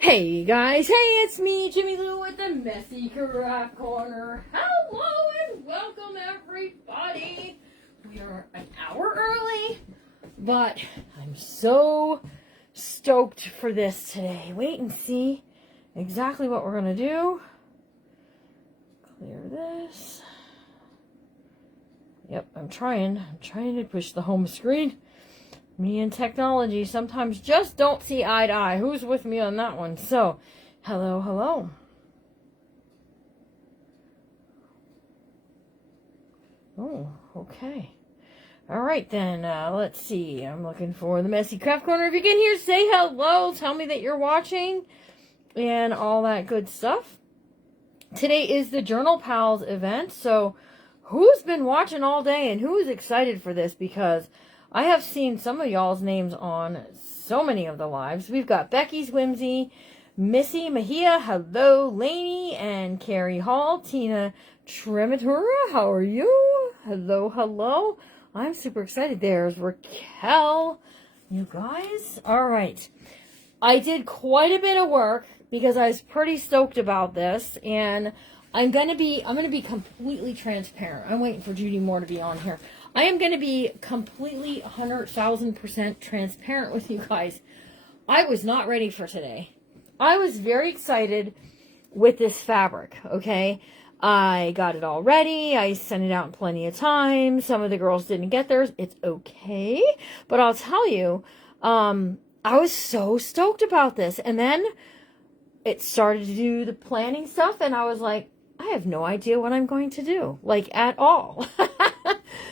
Hey guys, hey, it's me, Jimmy Lou with the Messy Craft Corner. Hello and welcome everybody. We are an hour early, but I'm so stoked for this today. Wait and see exactly what we're going to do. Clear this. Yep, I'm trying to push the home screen. Me and technology sometimes just don't see eye to eye. Who's with me on that one? So, hello. Oh, okay. All right, then. Let's see. I'm looking for the Messy Craft Corner. If you can hear, say hello. Tell me that you're watching and all that good stuff. Today is the Journal Pals event. So, who's been watching all day and who is excited for this? Because I have seen some of y'all's names on so many of the lives. We've got Becky's Whimsy, Missy Mejia, hello, Lainey, and Carrie Hall, Tina Trematura, how are you? Hello. I'm super excited. There's Raquel. You guys? All right. I did quite a bit of work because I was pretty stoked about this, and I'm gonna be completely transparent. I'm waiting for Judy Moore to be on here. I am going to be completely 100,000% transparent with you guys. I was not ready for today. I was very excited with this fabric, okay? I got it all ready. I sent it out in plenty of time. Some of the girls didn't get theirs. It's okay. But I'll tell you, I was so stoked about this. And then it started to do the planning stuff, and I was like, I have no idea what I'm going to do, like, at all.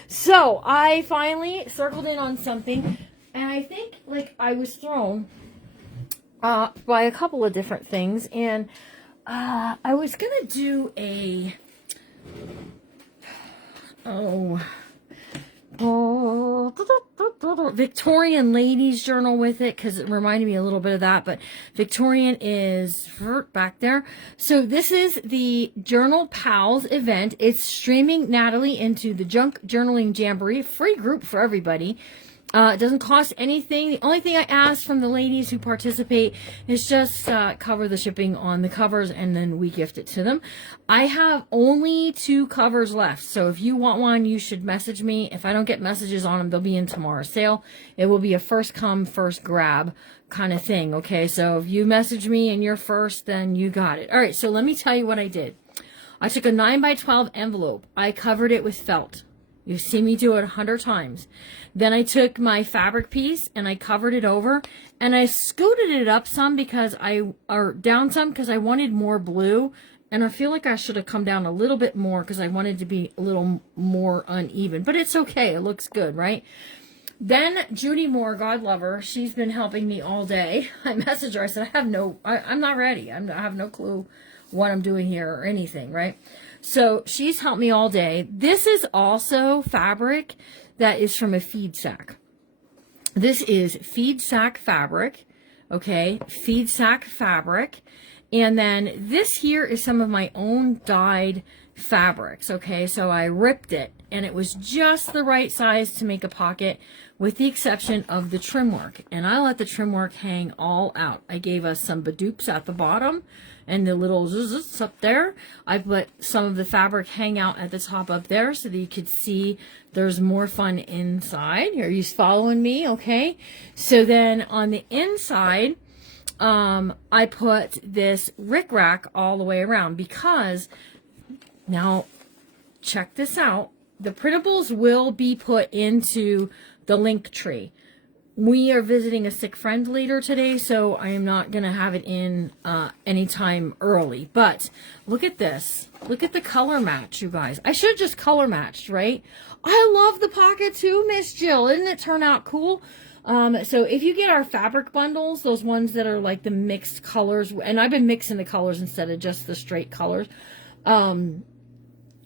So I finally circled in on something, and I think, like, I was thrown by a couple of different things, and I was gonna do a Victorian ladies journal with it, because it reminded me a little bit of that, but Victorian is back there. So this is the Journal Pals event. It's streaming Natalie into the Junk Journaling Jamboree, free group for everybody. It doesn't cost anything. The only thing I ask from the ladies who participate is just cover the shipping on the covers, and then we gift it to them. I have only 2 covers left, so if you want one, you should message me. If I don't get messages on them, they'll be in tomorrow's sale. It will be a first come, first grab kind of thing, okay? So if you message me and you're first, then you got it. All right, so let me tell you what I did. I took a 9x12 envelope. I covered it with felt. You've seen me do it 100 times. Then I took my fabric piece and I covered it over, and I scooted it up some down some because I wanted more blue, and I feel like I should have come down a little bit more because I wanted to be a little more uneven, but it's okay. It looks good, right? Then Judy Moore, God love her, she's been helping me all day. I messaged her. I said, I'm not ready. I have no clue what I'm doing here or anything, right? So she's helped me all day. This is also fabric that is from a feed sack. This is feed sack fabric, okay? Feed sack fabric. And then this here is some of my own dyed fabrics, okay? So I ripped it, and it was just the right size to make a pocket, with the exception of the trim work. And I let the trim work hang all out. I gave us some badoops at the bottom and the little zzz up there. I put some of the fabric hang out at the top up there so that you could see there's more fun inside. Are you following me? Okay. So then on the inside, I put this rickrack all the way around, because now check this out. The printables will be put into the link tree. We are visiting a sick friend later today, so I am not going to have it in anytime early. But look at this. Look at the color match, you guys. I should have just color matched, right? I love the pocket too, Miss Jill. Didn't it turn out cool? So if you get our fabric bundles, those ones that are like the mixed colors, and I've been mixing the colors instead of just the straight colors.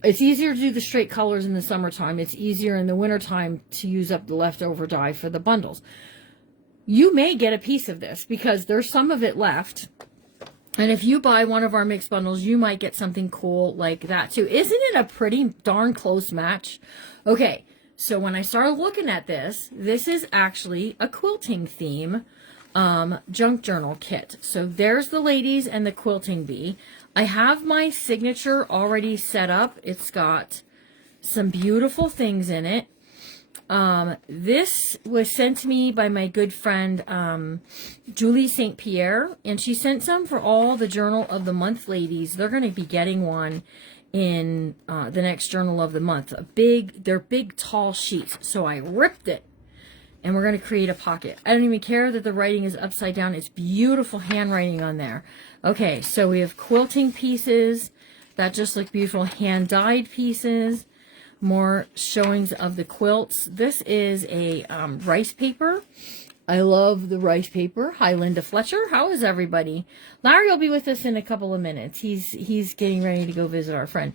It's easier to do the straight colors in the summertime. It's easier in the wintertime to use up the leftover dye for the bundles. You may get a piece of this because there's some of it left. And if you buy one of our mixed bundles, you might get something cool like that too. Isn't it a pretty darn close match? Okay, so when I started looking at this, this is actually a quilting theme junk journal kit. So there's the ladies and the quilting bee. I have my signature already set up. It's got some beautiful things in it. This was sent to me by my good friend, Julie St. Pierre, and she sent some for all the Journal of the Month ladies. They're going to be getting one in, the next Journal of the Month. They're big, tall sheets. So I ripped it, and we're going to create a pocket. I don't even care that the writing is upside down. It's beautiful handwriting on there. Okay, so we have quilting pieces that just look beautiful, hand-dyed pieces. More showings of the quilts. This is a rice paper. I love the rice paper. Hi, Linda Fletcher. How is everybody? Larry will be with us in a couple of minutes. He's getting ready to go visit our friend.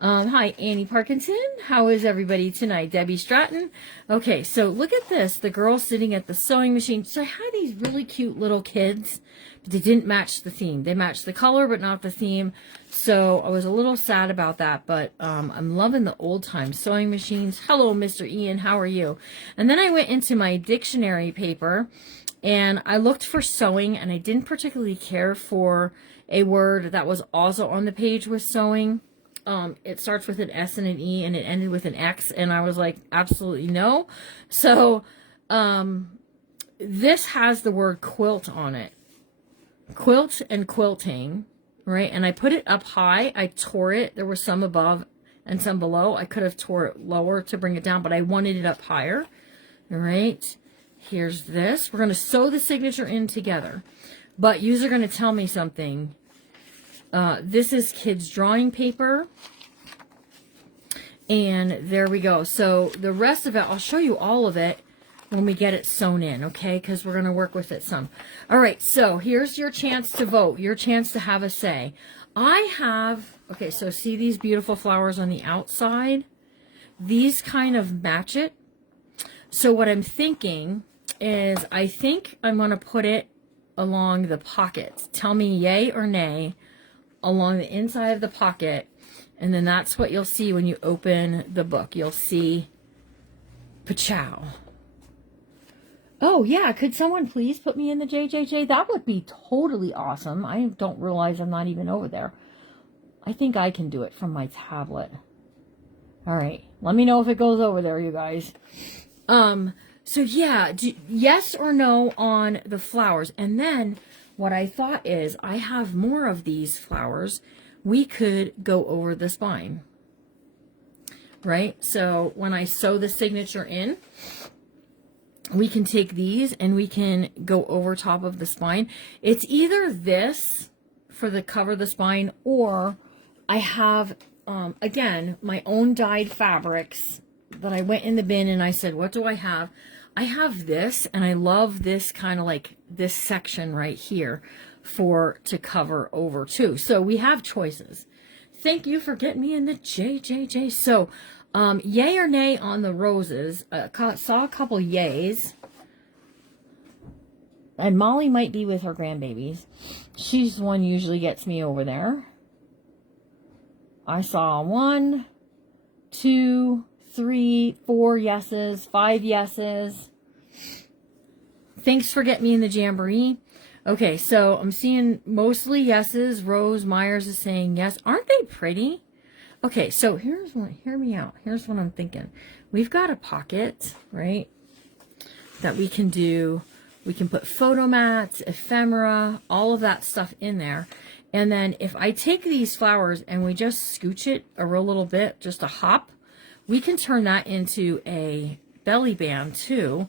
Hi, Annie Parkinson. How is everybody tonight? Debbie Stratton. Okay, so look at this. The girl sitting at the sewing machine. So I had these really cute little kids, but they didn't match the theme. They matched the color, but not the theme. So I was a little sad about that, but I'm loving the old time sewing machines. Hello, Mr. Ian. How are you? And then I went into my dictionary paper, and I looked for sewing, and I didn't particularly care for a word that was also on the page with sewing. It starts with an S and an E, and it ended with an X, and I was like, absolutely no. So, this has the word quilt on it. Quilt and quilting, right? And I put it up high. I tore it. There was some above and some below. I could have tore it lower to bring it down, but I wanted it up higher. All right. Here's this. We're going to sew the signature in together, but you're going to tell me something. This is kids drawing paper, and there we go. So the rest of it, I'll show you all of it when we get it sewn in, okay? Because we're going to work with it some. All right, so here's your chance to vote, your chance to have a say. I have, okay, so see these beautiful flowers on the outside? These kind of match it. So what I'm thinking is I think I'm going to put it along the pockets. Tell me yay or nay along the inside of the pocket, and then that's what you'll see when you open the book. You'll see Pachow. Oh yeah, could someone please put me in the JJJ? That would be totally awesome. I don't realize I'm not even over there. I think I can do it from my tablet. All right, let me know if it goes over there, you guys. So yeah, yes or no on the flowers. And then what I thought is, I have more of these flowers. We could go over the spine, right? So when I sew the signature in, we can take these and we can go over top of the spine. It's either this for the cover of the spine, or I have, again, my own dyed fabrics that I went in the bin and I said, what do I have? I have this, and I love this kind of like this section right here to cover over too. So we have choices. Thank you for getting me in the JJJ. So, yay or nay on the roses? Saw a couple yays. And Molly might be with her grandbabies. She's the one who usually gets me over there. I saw 1, 2, 3, 4 yeses, 5 yeses. Thanks for getting me in the jamboree. Okay, so I'm seeing mostly yeses. Rose Myers is saying yes. Aren't they pretty? Okay, so here's one. Hear me out. Here's what I'm thinking. We've got a pocket, right, that we can do. We can put photo mats, ephemera, all of that stuff in there. And then if I take these flowers and we just scooch it a real little bit, just a hop, we can turn that into a belly band too,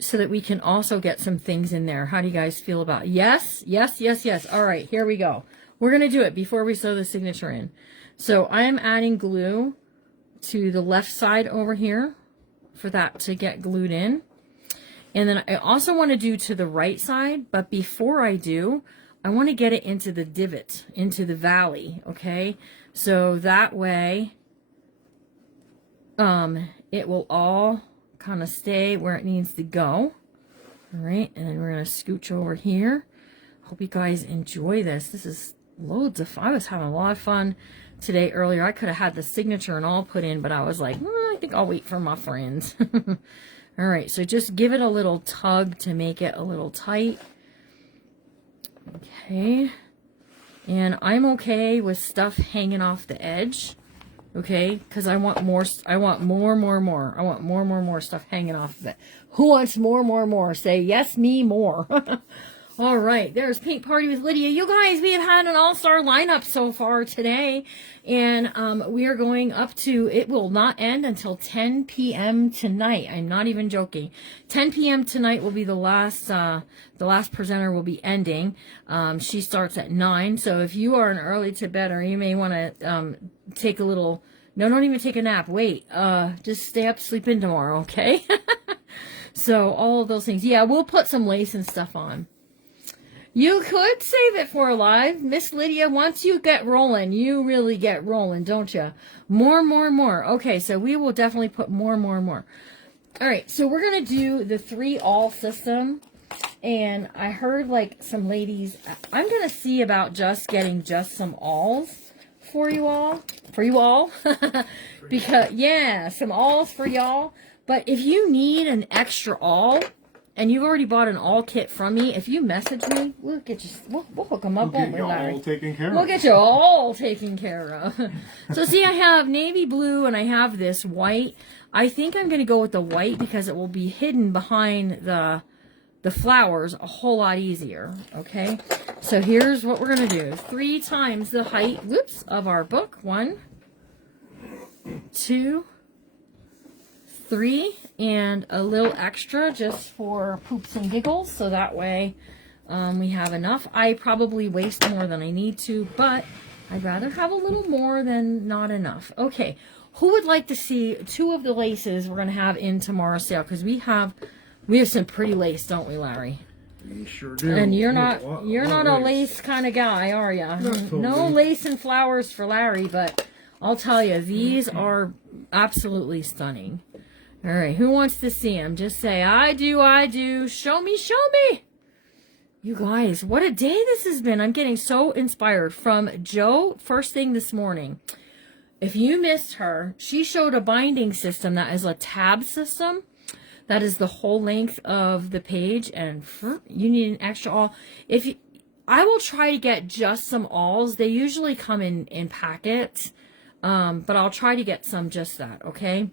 so that we can also get some things in there. How do you guys feel about it? Yes, yes, yes, yes. All right, here we go. We're going to do it before we sew the signature in. So I am adding glue to the left side over here for that to get glued in. And then I also want to do to the right side, but before I do, I want to get it into the divot, into the valley, okay? So that way, it will all kind of stay where it needs to go. All right, and then we're going to scooch over here. Hope you guys enjoy this. This is loads of fun. I was having a lot of fun today earlier. I could have had the signature and all put in, but I was like, I think I'll wait for my friends. All right, so just give it a little tug to make it a little tight. Okay. And I'm okay with stuff hanging off the edge. Okay, because I want more. I want more. I want more stuff hanging off of it. Who wants more? Say yes, me more. All right, there's Paint Party with Lydia. You guys, we have had an all-star lineup so far today, and we are going up to, it will not end until 10 p.m. tonight. I'm not even joking. 10 p.m. tonight will be the last presenter will be ending. She starts at 9, so if you are an early to bedder, you may want to take a little, no, don't even take a nap. Wait, just stay up, sleep in tomorrow, okay? So all of those things. Yeah, we'll put some lace and stuff on. You could save it for live. Miss Lydia, once you get rolling, you really get rolling, don't you? More. Okay, so we will definitely put more. All right, so we're going to do the 3-all system. And I heard like some ladies, I'm going to see about just getting just some alls for you all. Because, yeah, some alls for y'all. But if you need an extra all, and you've already bought an all kit from me, if you message me, we'll get you. We'll hook them up, won't we, Larry? We'll get you all taken care of. So see, I have navy blue and I have this white. I think I'm going to go with the white because it will be hidden behind the flowers a whole lot easier. Okay, so here's what we're going to do: 3 times the height, of our book. 1, 2, 3, and a little extra just for poops and giggles, so that way we have enough. I probably waste more than I need to, but I'd rather have a little more than not enough. Okay, who would like to see 2 of the laces we're going to have in tomorrow's sale? Because we have some pretty lace, don't we, Larry? We sure do. And you're not a lace kind of guy, are you? Totally. No lace and flowers for Larry, but I'll tell you, these are absolutely stunning. All right, who wants to see them? Just say, I do. Show me. You guys, what a day this has been. I'm getting so inspired from Jo first thing this morning. If you missed her, she showed a binding system that is a tab system. That is the whole length of the page, and you need an extra awl. I will try to get just some awls. They usually come in packets, but I'll try to get some just that, okay?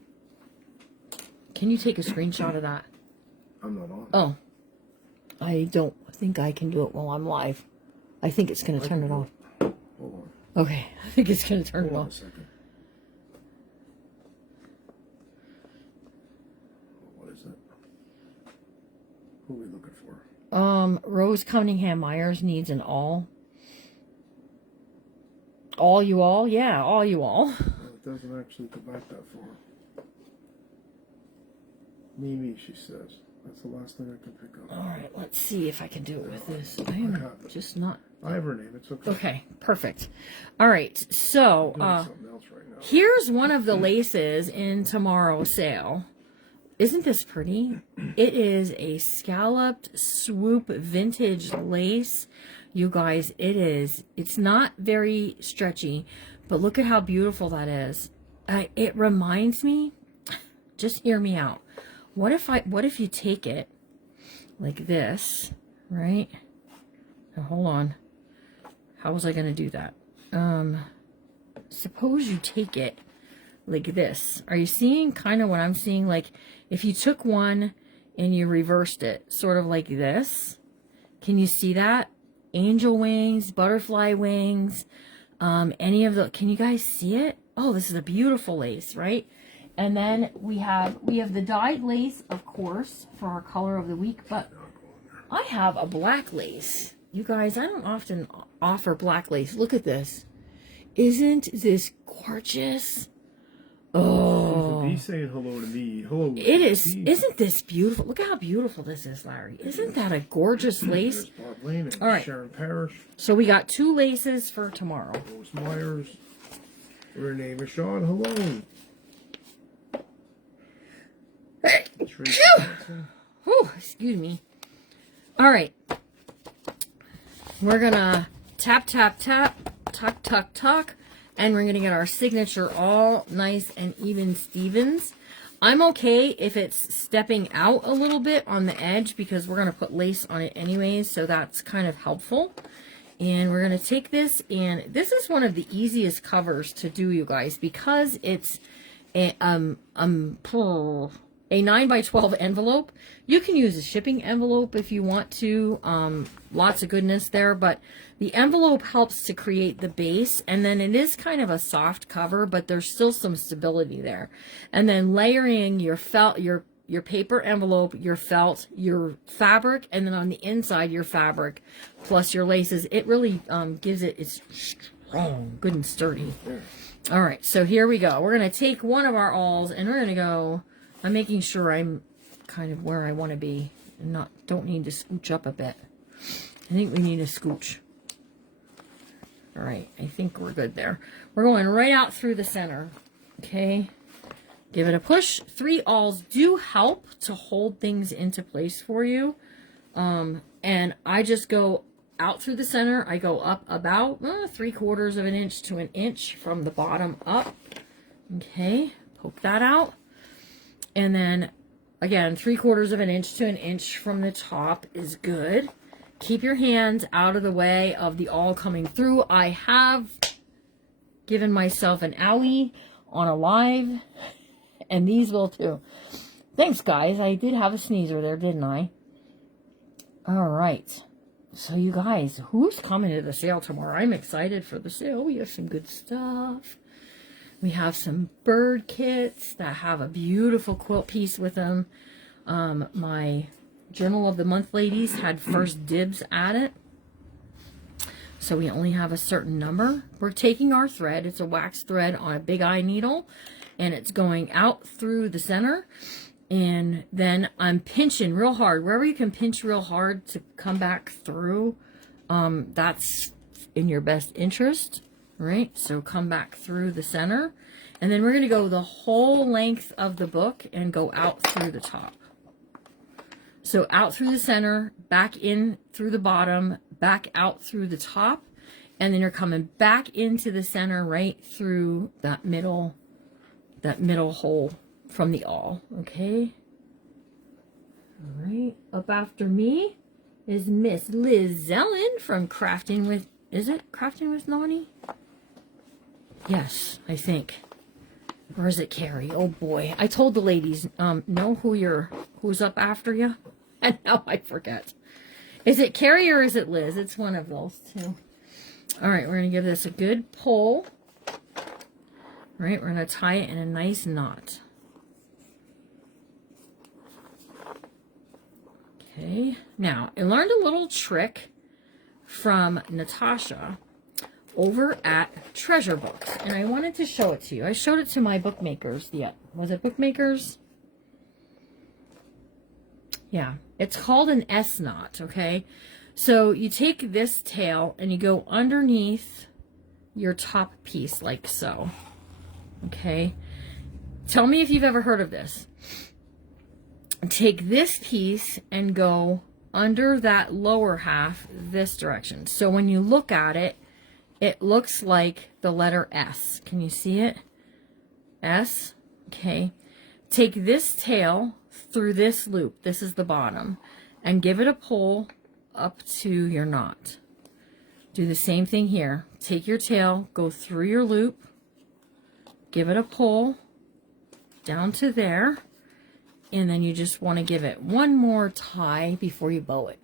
Can you take a screenshot of that? I'm not on. Oh. I don't think I can do it while I'm live. I think it's going to turn it off. Hold on. Okay. I think it's going to turn it off. Hold on a second. What is it? Who are we looking for? Rose Cunningham Myers needs an all. All you all? Yeah, all you all. Well, it doesn't actually go back that far. Mimi, she says. That's the last thing I can pick up. All right, let's see if I can do it with this. I am just not. I have her name. It's okay. Okay, perfect. All right, so something else right now. Here's one of the laces in tomorrow's sale. Isn't this pretty? It is a scalloped swoop vintage lace. You guys, it is. It's not very stretchy, but look at how beautiful that is. It reminds me. Just hear me out. What if you take it like this, right? Now, hold on. How was I going to do that? Suppose you take it like this. Are you seeing kind of what I'm seeing? Like if you took one and you reversed it, sort of like this. Can you see that? Angel wings, butterfly wings, any of the, can you guys see it? Oh, this is a beautiful lace, right? And then we have the dyed lace, of course, for our color of the week, but I have a black lace. You guys, I don't often offer black lace. Look at this. Isn't this gorgeous? Oh. He's saying hello to me. Hello. It is. Isn't this beautiful? Look how beautiful this is, Larry. Isn't that a gorgeous lace? Bob Lane and all right. Sharon Parrish. So we got 2 laces for tomorrow. Rose Myers. Renee Michon. Hello. Whew, excuse me. All right. We're going to tap, tap, tap, tuck, tuck, tuck, and we're going to get our signature all nice and even Stevens. I'm okay if it's stepping out a little bit on the edge because we're going to put lace on it anyways, so that's kind of helpful. And we're going to take this, and this is one of the easiest covers to do, you guys, because it's a 9x12 envelope. You can use a shipping envelope if you want to. Lots of goodness there, but the envelope helps to create the base, and then it is kind of a soft cover, but there's still some stability there. And then layering your felt, your paper envelope, your felt, your fabric, and then on the inside your fabric plus your laces, it really gives it, it's strong, good and sturdy. All right, so here we go. We're going to take one of our awls, and we're going to go, I'm making sure I'm kind of where I want to be and don't need to scooch up a bit. I think we need a scooch. All right, I think we're good there. We're going right out through the center, okay? Give it a push. 3 awls do help to hold things into place for you. And I just go out through the center. I go up about 3/4 of an inch to an inch from the bottom up. Okay, poke that out. And then, again, 3/4 of an inch to an inch from the top is good. Keep your hands out of the way of the awl coming through. I have given myself an owie on a live, and these will too. Thanks, guys. I did have a sneezer there, didn't I? All right. So, you guys, who's coming to the sale tomorrow? I'm excited for the sale. We have some good stuff. We have some bird kits that have a beautiful quilt piece with them. My Journal of the Month ladies had first dibs at it. So we only have a certain number. We're taking our thread. It's a wax thread on a big eye needle. And it's going out through the center. And then I'm pinching real hard. Wherever you can pinch real hard to come back through, that's in your best interest. Right? So come back through the center. And then we're going to go the whole length of the book and go out through the top. So out through the center, back in through the bottom, back out through the top, and then you're coming back into the center right through that middle hole from the awl, okay? All right, up after me is Miss Liz Zellen from Crafting with, is it Crafting with Nani? Yes, I think. Or is it Carrie? Oh boy. I told the ladies, know who's up after you? And now I forget. Is it Carrie or is it Liz? It's one of those two. All right, we're going to give this a good pull. All right, we're going to tie it in a nice knot. Okay, now I learned a little trick from Natasha over at Treasure Books, and I wanted to show it to you. I showed it to my bookmakers yet. Was it bookmakers? Yeah, it's called an S knot, okay? So you take this tail and you go underneath your top piece like so, okay? Tell me if you've ever heard of this. Take this piece and go under that lower half this direction. So when you look at it, it looks like the letter S. Can you see it? S, okay. Take this tail through this loop, this is the bottom, and give it a pull up to your knot. Do the same thing here. Take your tail, go through your loop, give it a pull down to there, and then you just want to give it one more tie before you bow it.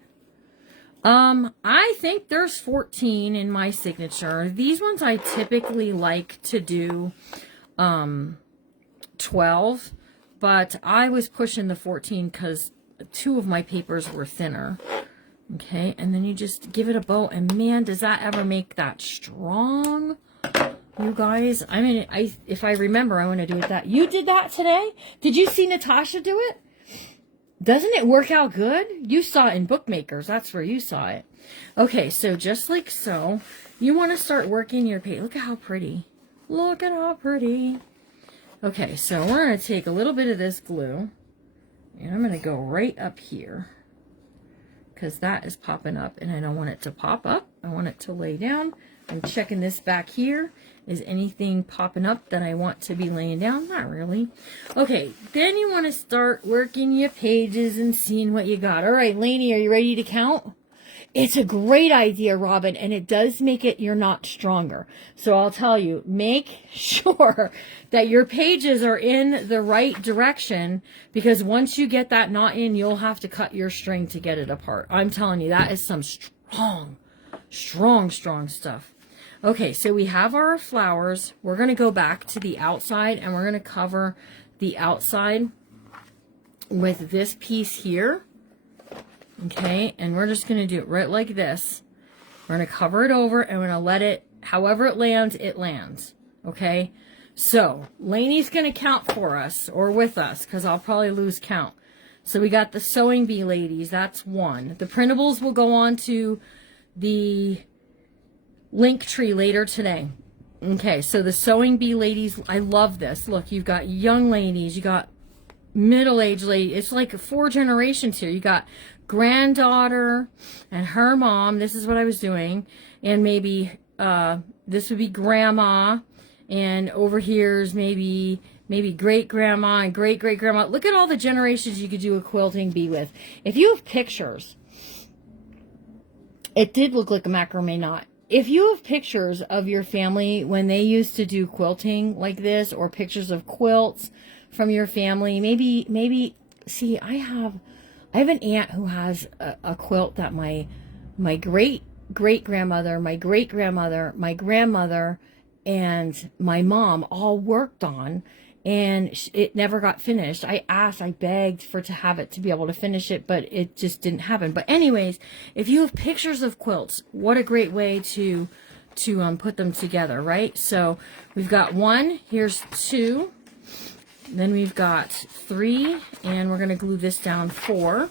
I think there's 14 in my signature. These ones I typically like to do 12. But I was pushing the 14 because 2 of my papers were thinner. Okay, and then you just give it a bow, and man, does that ever make that strong, you guys. I mean, if I remember, I want to do it that. You did that today? Did you see Natasha do it? Doesn't it work out good? You saw it in Bookmakers. That's where you saw it. Okay, so just like so, you want to start working your paper. Look at how pretty. Look at how pretty. Okay, so we're going to take a little bit of this glue, and I'm going to go right up here, because that is popping up, and I don't want it to pop up. I want it to lay down I'm checking this back here. Is anything popping up that I want to be laying down? Not really. Okay, then you want to start working your pages and seeing what you got. All right, Lainey, are you ready to count? It's a great idea, Robin, and it does make it your knot stronger. So I'll tell you, make sure that your pages are in the right direction, because once you get that knot in, you'll have to cut your string to get it apart. I'm telling you, that is some strong stuff. Okay, so we have our flowers. We're going to go back to the outside, and we're going to cover the outside with this piece here. Okay, and we're just going to do it right like this. We're going to cover it over, and we're going to let it, however it lands. Okay, so Lainey's going to count for us, or with us, because I'll probably lose count. So we got the Sewing Bee ladies. That's 1. The printables will go on to the link tree later today. Okay, so the Sewing Bee ladies, I love this. Look, you've got young ladies, you got middle-aged ladies. It's like 4 generations here. You got granddaughter and her mom. This is what I was doing. And maybe this would be grandma. And over here's maybe great-grandma and great-great-grandma. Look at all the generations you could do a quilting bee with. If you have pictures, it did look like a macrame knot. If you have pictures of your family when they used to do quilting like this, or pictures of quilts from your family, maybe see, I have an aunt who has a quilt that my great-great-grandmother, my great-grandmother, my grandmother, and my mom all worked on, and it never got finished. I begged to have it to be able to finish it, but it just didn't happen. But anyways, if you have pictures of quilts, what a great way to put them together, right? So we've got 1, here's 2, then we've got 3, and we're going to glue this down 4.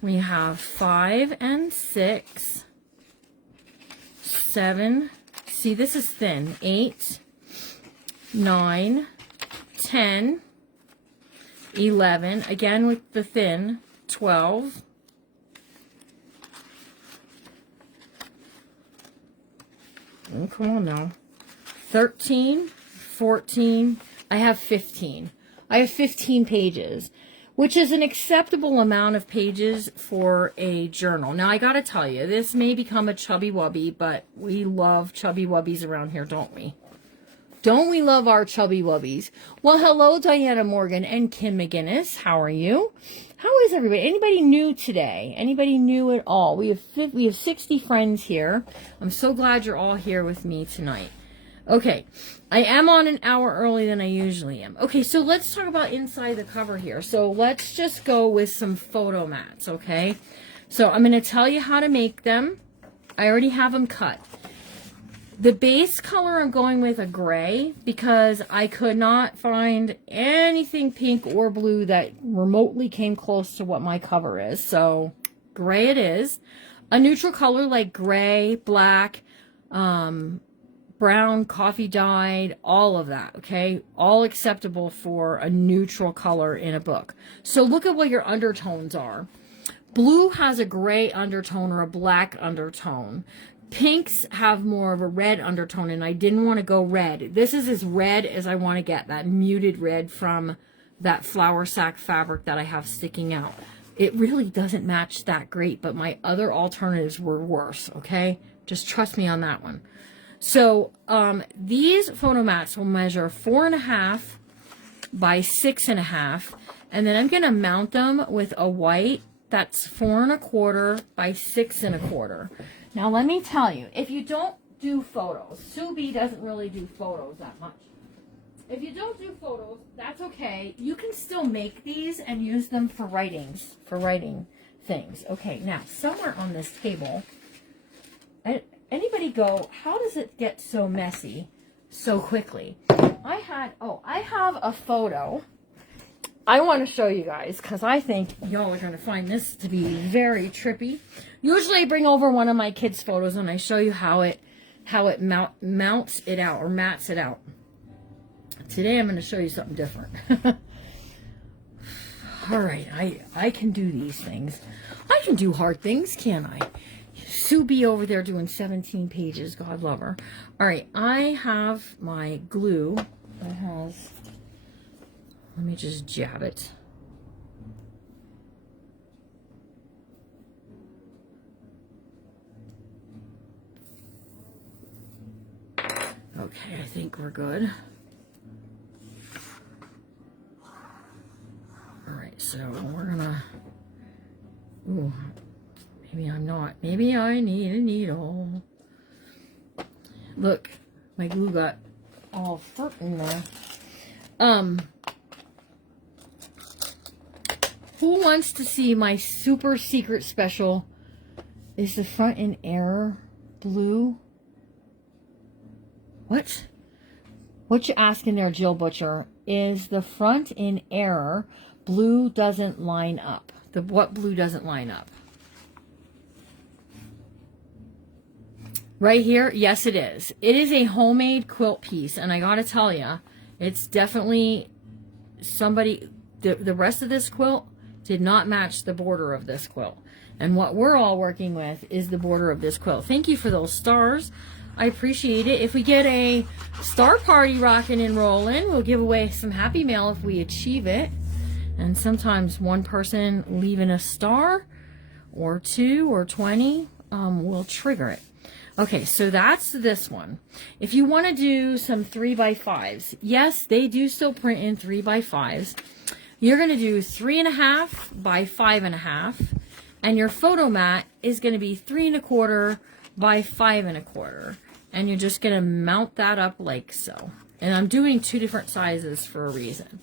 We have 5 and 6, 7, see, this is thin, 8, 9, 10, 11, again with the thin, 12, 13, 14, I have 15. I have 15 pages, which is an acceptable amount of pages for a journal. Now, I gotta tell you, this may become a chubby wubby, but we love chubby wubbies around here, don't we? Don't we love our chubby wubbies? Well, hello, Diana Morgan and Kim McGinnis. How are you? How is everybody? Anybody new today? Anybody new at all? We have 60 friends here. I'm so glad you're all here with me tonight. Okay, I am on an hour early than I usually am. Okay, so let's talk about inside the cover here. So let's just go with some photo mats, okay? So I'm going to tell you how to make them. I already have them cut. The base color I'm going with a gray, because I could not find anything pink or blue that remotely came close to what my cover is. So gray it is. A neutral color like gray, black, brown, coffee dyed, all of that, okay? All acceptable for a neutral color in a book. So look at what your undertones are. Blue has a gray undertone or a black undertone. Pinks have more of a red undertone, and I didn't want to go red. This is as red as I want to get, that muted red from that flour sack fabric that I have sticking out. It really doesn't match that great, but my other alternatives were worse, okay? Just trust me on that one. So these photo mats will measure 4.5 by 6.5, and then I'm going to mount them with a white that's 4.25 by 6.25. Now, let me tell you, if you don't do photos, Sue B doesn't really do photos that much. If you don't do photos, that's okay. You can still make these and use them for writing things. Okay, now, somewhere on this table, anybody go, how does it get so messy so quickly? I have a photo I want to show you guys, because I think y'all are going to find this to be very trippy. Usually I bring over one of my kids' photos and I show you how it mounts it out or mats it out. Today I'm going to show you something different. All right, I can do these things. I can do hard things, can't I? Sue B over there doing 17 pages. God love her. All right, I have my glue that has, let me just jab it. Okay, I think we're good. All right, so we're gonna, ooh, maybe I'm not. Maybe I need a needle. Look, my glue got all fur in there. Who wants to see my super secret special? Is the front in error blue? What? What you asking there, Jill Butcher? Is the front in error? Blue doesn't line up. What blue doesn't line up? Right here? Yes, it is. It is a homemade quilt piece, and I gotta tell you, it's definitely somebody, the rest of this quilt did not match the border of this quilt. And what we're all working with is the border of this quilt. Thank you for those stars. I appreciate it. If we get a star party rocking and rolling, we'll give away some happy mail if we achieve it. And sometimes one person leaving a star or 2 or 20 will trigger it. Okay, so that's this one. If you want to do some 3x5s, yes, they do still print in 3x5s. You're going to do 3.5 by 5.5, and your photo mat is going to be 3.25 by 5.25. And you're just going to mount that up like so. And I'm doing 2 different sizes for a reason.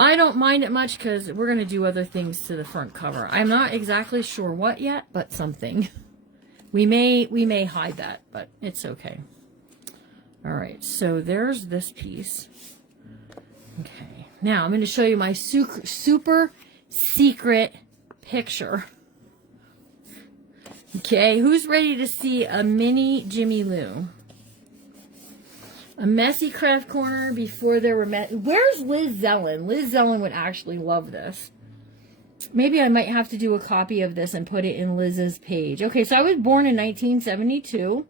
I don't mind it much because we're going to do other things to the front cover. I'm not exactly sure what yet, but something. We may hide that, but it's okay. All right, so there's this piece. Okay, now I'm going to show you my super secret picture. Okay, who's ready to see a mini Jimmy Lou? A messy craft corner before there were Where's Liz Zellen? Liz Zellen would actually love this. Maybe I might have to do a copy of this and put it in Liz's page. Okay, so I was born in 1972.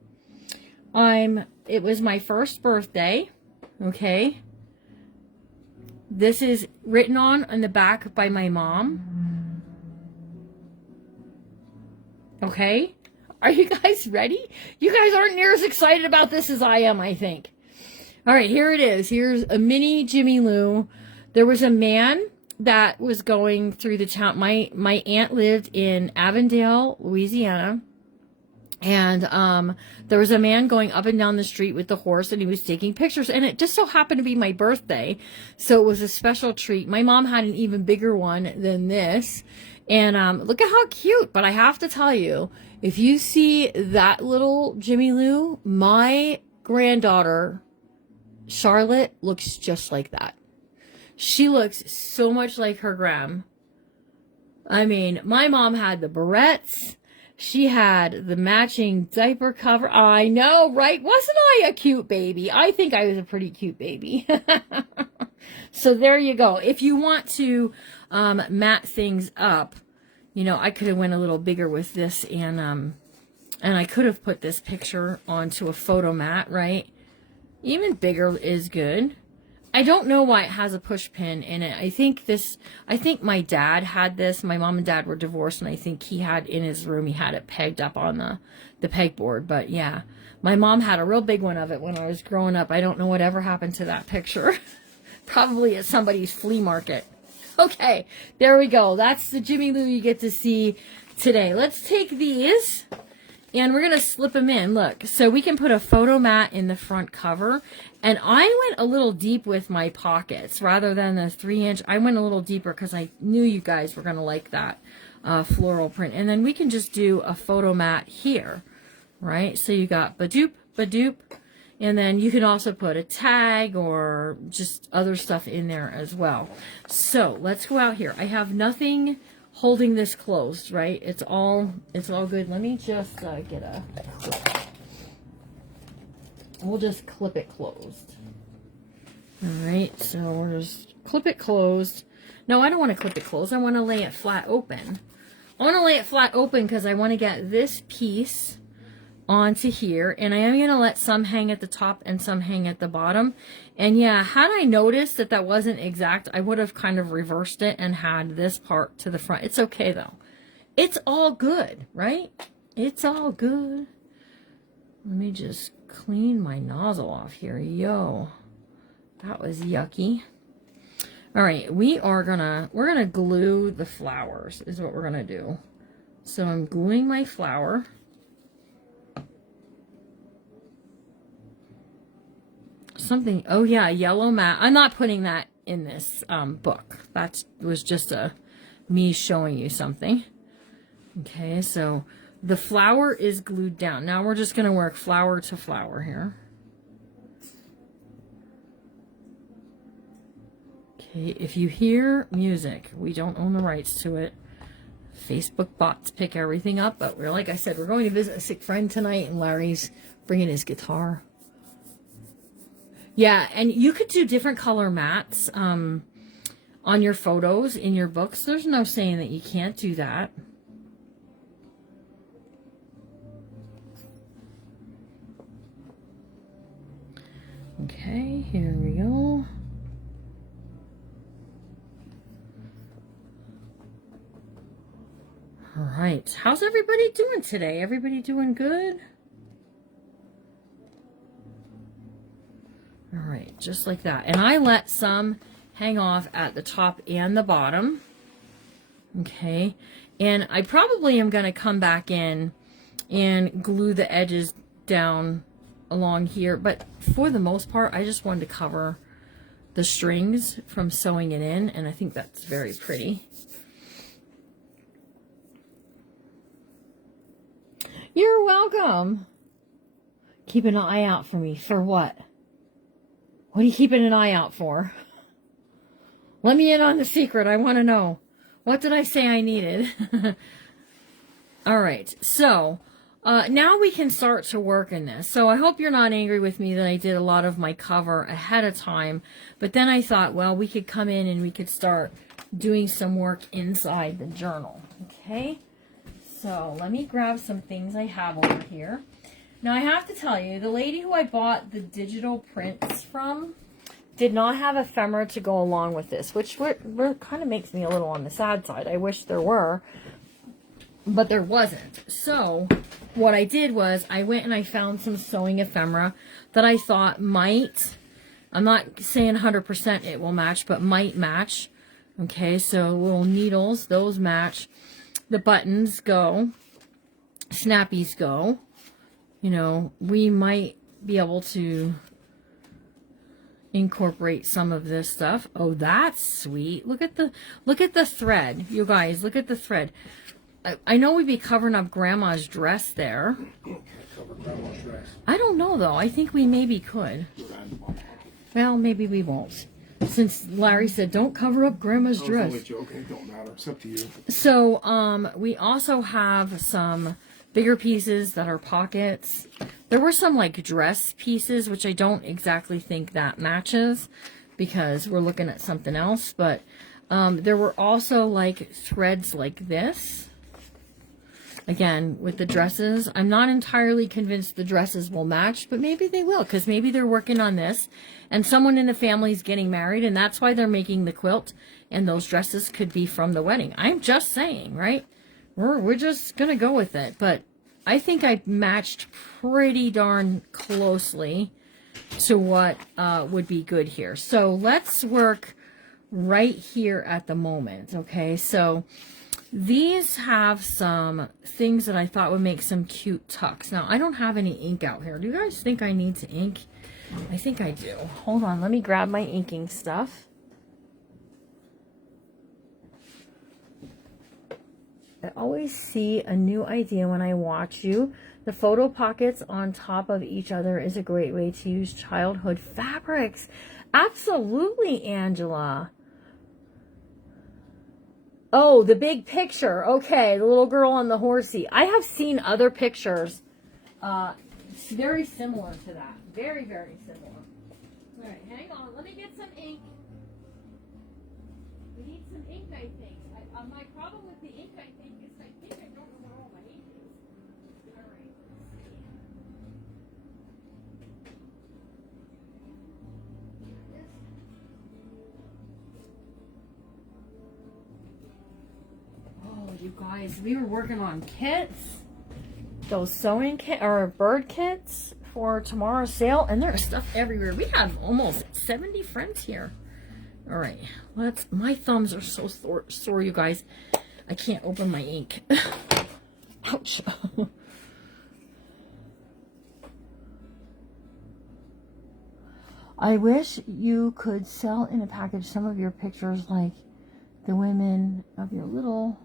It was my first birthday. Okay. This is written on the back by my mom. Okay. Are you guys ready? You guys aren't near as excited about this as I am, I think. All right, here it is. Here's a mini Jimmy Lou. There was a man that was going through the town. My aunt lived in Avondale, Louisiana. And there was a man going up and down the street with the horse, and he was taking pictures. And it just so happened to be my birthday, so it was a special treat. My mom had an even bigger one than this. And look at how cute. But I have to tell you, if you see that little Jimmy Lou, my granddaughter Charlotte looks just like that. She looks so much like her gram. I mean, my mom had the barrettes. She had the matching diaper cover. I know, right? Wasn't I a cute baby? I think I was a pretty cute baby. So there you go. If you want to mat things up, you know, I could have went a little bigger with this, and I could have put this picture onto a photo mat, right? Even bigger is good. I don't know why it has a push pin in it. I think my dad had this. My mom and dad were divorced, and I think he had in his room, he had it pegged up on the pegboard. But yeah, my mom had a real big one of it when I was growing up. I don't know whatever happened to that picture. Probably at somebody's flea market. Okay, there we go. That's the Jimmy Lou you get to see today. Let's take these. And we're going to slip them in. Look, so we can put a photo mat in the front cover. And I went a little deep with my pockets rather than the 3-inch. I went a little deeper because I knew you guys were going to like that floral print. And then we can just do a photo mat here, right? So you got badoop, badoop. And then you can also put a tag or just other stuff in there as well. So let's go out here. I have nothing holding this closed, right? It's all good. Let me just get a clip. We'll just clip it closed. All right, so we're just clip it closed. No, I don't want to clip it closed. I want to lay it flat open. I want to lay it flat open because I want to get this piece onto here, and I am going to let some hang at the top and some hang at the bottom. And yeah, had I noticed that that wasn't exact, I would have kind of reversed it and had this part to the front. It's okay though. It's all good, right? It's all good. Let me just clean my nozzle off here. Yo, that was yucky. All right, we're gonna glue the flowers is what we're gonna do. So I'm gluing my flower. Something, oh yeah, yellow mat. I'm not putting that in this book. That was just me showing you something. Okay, so the flower is glued down. Now we're just gonna work flower to flower here. Okay, if you hear music, we don't own the rights to it. Facebook bots pick everything up, but we're, like I said, we're going to visit a sick friend tonight, and Larry's bringing his guitar. Yeah, and you could do different color mats on your photos in your books. There's no saying that you can't do that. Okay, here we go. All right, how's everybody doing today? Everybody doing good? All right, just like that. And I let some hang off at the top and the bottom. Okay, and I probably am going to come back in and glue the edges down along here. But for the most part, I just wanted to cover the strings from sewing it in, and I think that's very pretty. You're welcome. Keep an eye out for me. For what? What are you keeping an eye out for? Let me in on the secret. I want to know. What did I say I needed? All right. So now we can start to work in this. So I hope you're not angry with me that I did a lot of my cover ahead of time. But then I thought, well, we could come in and we could start doing some work inside the journal. Okay. So let me grab some things I have over here. Now I have to tell you, the lady who I bought the digital prints from did not have ephemera to go along with this, which kind of makes me a little on the sad side. I wish there were, but there wasn't. So what I did was I went and I found some sewing ephemera that I thought might, I'm not saying 100% it will match, but might match. Okay, so little needles, those match. The buttons go, snappies go. You know, we might be able to incorporate some of this stuff. Oh, that's sweet. Look at the thread, you guys. Look at the thread. I know we'd be covering up Grandma's dress there. Cover Grandma's dress. I don't know though. I think we maybe could. Well, maybe we won't. Since Larry said, don't cover up Grandma's dress. I was only joking. It don't matter. It's up to you. So, we also have some bigger pieces that are pockets. There were some like dress pieces, which I don't exactly think that matches because we're looking at something else. But there were also like threads like this. Again, with the dresses, I'm not entirely convinced the dresses will match, but maybe they will, because maybe they're working on this and someone in the family is getting married and that's why they're making the quilt, and those dresses could be from the wedding. I'm just saying, right? We're just going to go with it, but I think I matched pretty darn closely to what would be good here. So let's work right here at the moment, okay? So these have some things that I thought would make some cute tucks. Now, I don't have any ink out here. Do you guys think I need to ink? I think I do. Hold on, let me grab my inking stuff. I always see a new idea when I watch you. The photo pockets on top of each other is a great way to use childhood fabrics. Absolutely, Angela. Oh, the big picture. Okay, the little girl on the horsey. I have seen other pictures very similar to that. Very, very similar. All right, hang on. Let me get some ink. need some ink, I think. My problem with the ink, I think, is I think I don't know where all my ink is. All right, let's see. Oh, you guys, we were working on kits. Those sewing kit or bird kits for tomorrow's sale, and there's stuff everywhere. We have almost 70 friends here. All right, my thumbs are so sore, you guys. I can't open my ink. Ouch. I wish you could sell in a package some of your pictures, like the women of your little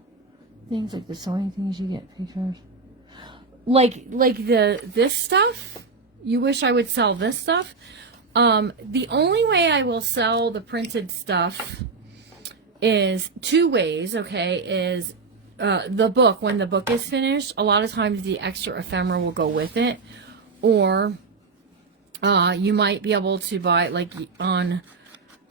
things, like the sewing things you get pictures. Like this stuff. You wish I would sell this stuff. The only way I will sell the printed stuff is two ways, okay, is the book. When the book is finished, a lot of times the extra ephemera will go with it. Or you might be able to buy, like on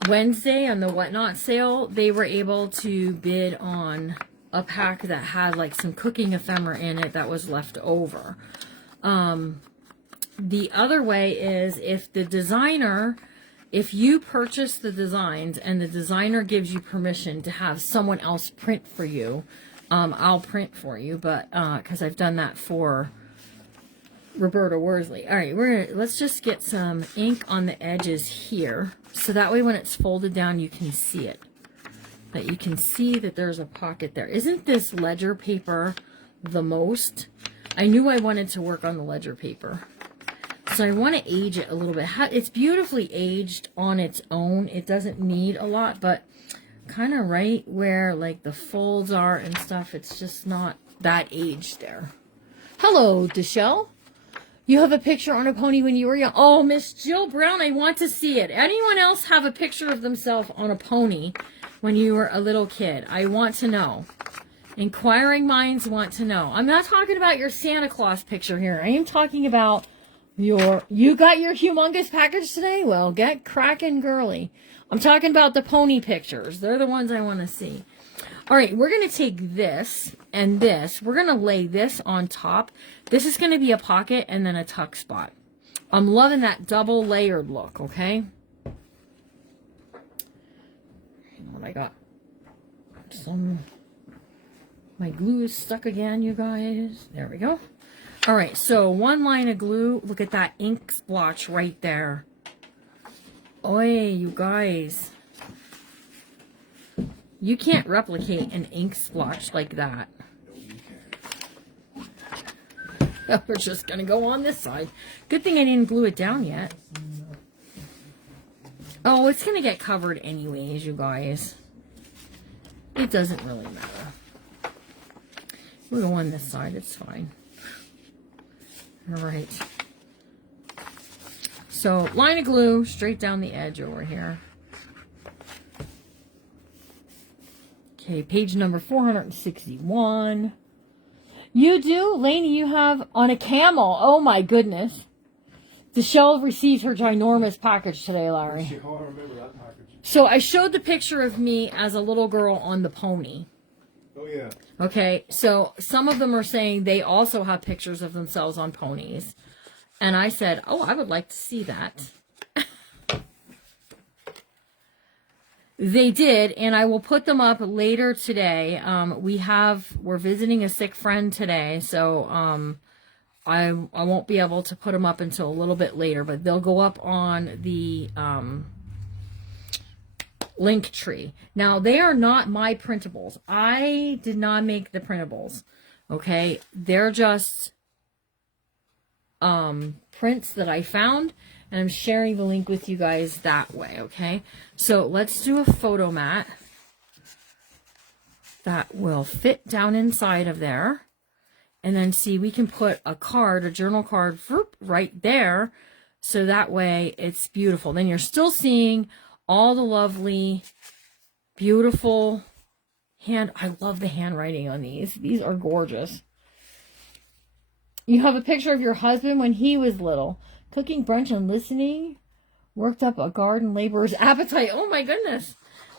Wednesday on the Whatnot sale, they were able to bid on a pack that had like some cooking ephemera in it that was left over. The other way is if you purchase the designs and the designer gives you permission to have someone else print for you, I'll print for you, but because I've done that for Roberta Worsley. All right, let's just get some ink on the edges here, so that way when it's folded down, you can see it. That you can see that there's a pocket there. Isn't this ledger paper the most? I knew I wanted to work on the ledger paper. So I want to age it a little bit. It's beautifully aged on its own. It doesn't need a lot, but kind of right where like the folds are and stuff, it's just not that aged there. Hello, Deshelle. You have a picture on a pony when you were young. Oh, Miss Jill Brown, I want to see it. Anyone else have a picture of themselves on a pony when you were a little kid? I want to know. Inquiring minds want to know. I'm not talking about your Santa Claus picture here. I am talking about you got your humongous package today? Well, get cracking, girly. I'm talking about the pony pictures. They're the ones I want to see. All right, we're going to take this and this. We're going to lay this on top. This is going to be a pocket and then a tuck spot. I'm loving that double layered look, okay? What I got? My glue is stuck again, you guys. There we go. All right, so one line of glue. Look at that ink splotch right there. Oy, you guys. You can't replicate an ink splotch like that. We're just going to go on this side. Good thing I didn't glue it down yet. Oh, it's going to get covered anyways, you guys. It doesn't really matter. We'll go on this side. It's fine. All right. So, line of glue straight down the edge over here. Okay, page number 461. You do? Lainey, you have on a camel. Oh my goodness. Deshelle received her ginormous package today, Larry. Oh, I remember that package. So I showed the picture of me as a little girl on the pony. Oh, yeah. Okay, so some of them are saying they also have pictures of themselves on ponies. And I said, oh, I would like to see that. They did, and I will put them up later today. We're visiting a sick friend today, so I won't be able to put them up until a little bit later, but they'll go up on the link tree. Now, they are not my printables. I did not make the printables, okay? They're just prints that I found, and I'm sharing the link with you guys that way, okay? So let's do a photo mat that will fit down inside of there. And then see, we can put a card, a journal card, right there. So that way it's beautiful. Then you're still seeing all the lovely, beautiful I love the handwriting on these. These are gorgeous. You have a picture of your husband when he was little. Cooking brunch and listening. Worked up a garden laborer's appetite. Oh my goodness.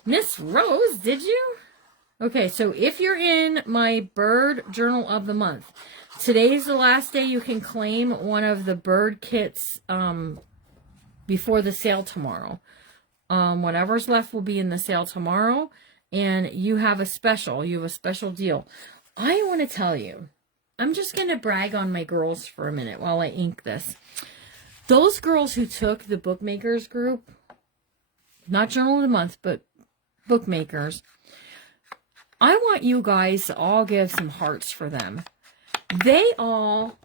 Miss Rose, did you? Okay, so if you're in my bird journal of the month, today's the last day you can claim one of the bird kits before the sale tomorrow. Whatever's left will be in the sale tomorrow, and you have a special deal. I want to tell you, I'm just going to brag on my girls for a minute while I ink this. Those girls who took the bookmakers group, not journal of the month, but bookmakers, I want you guys to all give some hearts for them. They all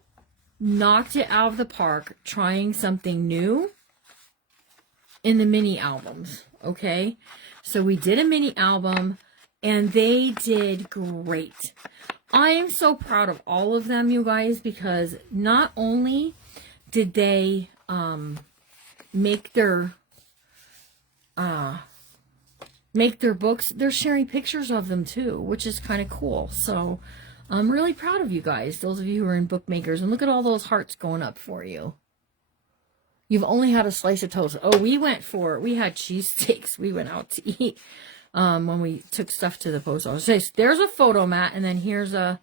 knocked it out of the park trying something new in the mini albums, okay? So we did a mini album, and they did great. I am so proud of all of them, you guys, because not only did they make their books, they're sharing pictures of them too, which is kind of cool. So I'm really proud of you guys, those of you who are in bookmakers, and look at all those hearts going up for you. You've only had a slice of toast. Oh, we had cheesesteaks. We went out to eat when we took stuff to the post office. There's a photo mat, and then here's a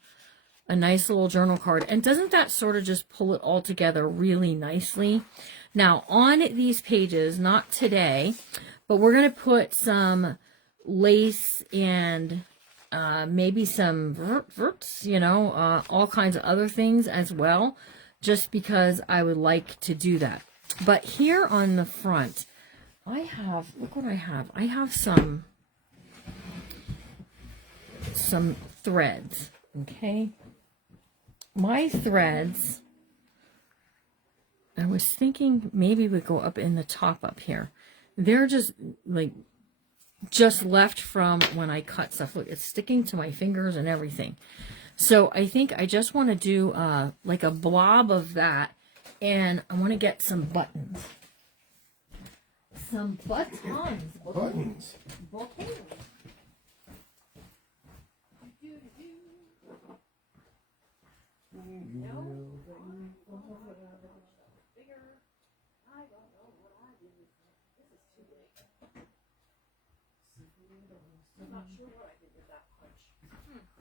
nice little journal card. And doesn't that sort of just pull it all together really nicely? Now, on these pages, not today, but we're going to put some lace and maybe some verts, all kinds of other things as well, just because I would like to do that. But here on the front, look what I have. I have some threads, okay? My threads, I was thinking maybe we go up in the top up here. They're just left from when I cut stuff. Look, it's sticking to my fingers and everything. So I think I just want to do like a blob of that, and I want to get some buttons. Some buttons. Buttons.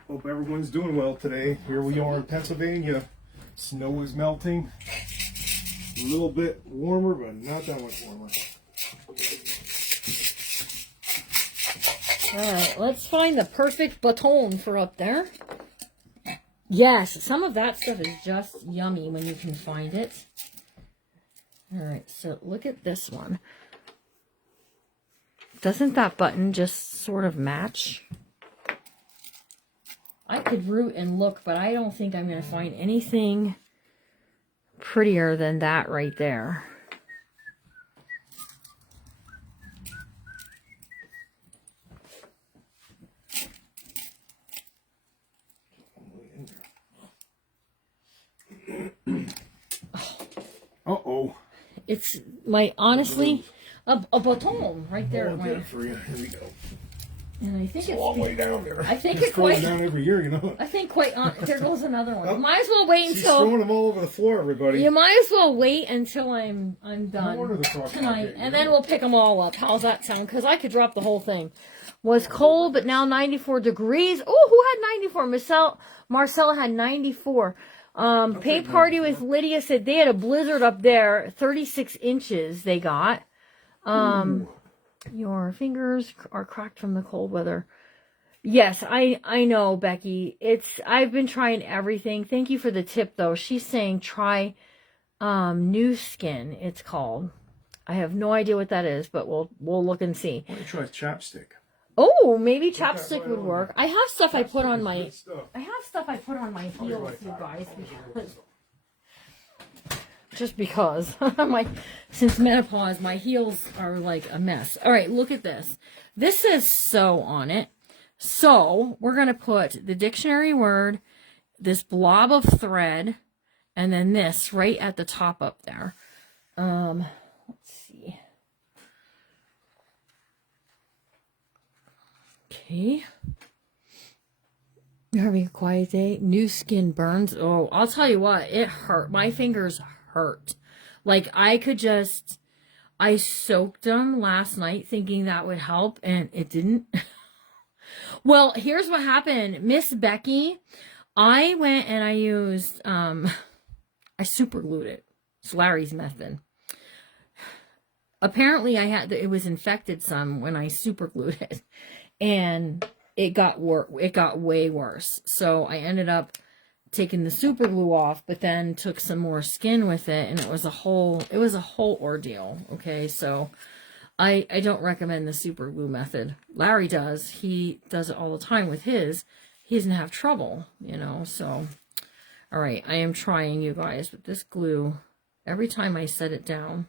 Hope everyone's doing well today. Here we are in Pennsylvania. Snow is melting. A little bit warmer, but not that much warmer. All right, let's find the perfect baton for up there. Yes, some of that stuff is just yummy when you can find it. All right, so look at this one. Doesn't that button just sort of match? I could root and look, but I don't think I'm going to find anything prettier than that right there. Uh-oh. It's honestly, a baton right there. I'll get it for you. Here we go. And I think it's a long way down there. I think it's going down every year, I think there goes another one. You might as well wait she's until. throwing them all over the floor, everybody. You might as well wait until I'm done tonight, and then we'll pick them all up. How's that sound? Because I could drop the whole thing. Was cold, but now 94 degrees. Oh, who had 94? Marcella had 94. Paint Party with Lydia said they had a blizzard up there. 36 inches they got. Your fingers are cracked from the cold weather. Yes, I know, Becky. I've been trying everything. Thank you for the tip, though. She's saying try New Skin, it's called. I have no idea what that is, but we'll look and see. Why don't you try chapstick? Oh, maybe chapstick would work. I have stuff I put on my heels, you guys, because since menopause, my heels are like a mess. All right, look at this. This says "so" on it. So we're going to put the dictionary word, this blob of thread, and then this right at the top up there. Let's see. Okay. You're having a quiet day. New Skin burns. Oh, I'll tell you what, it hurt. My fingers hurt. Like I could just, I soaked them last night thinking that would help, and it didn't. Well, here's what happened. Miss Becky, I went and I used, I super glued it. It's Larry's method. Apparently it was infected some when I super glued it, and it got way worse. So I ended up taking the super glue off, but then took some more skin with it, and it was a whole ordeal. Okay, so I don't recommend the super glue method. Larry does. He does it all the time with his. He doesn't have trouble, you know, so. All right, I am trying, you guys, but this glue, every time I set it down,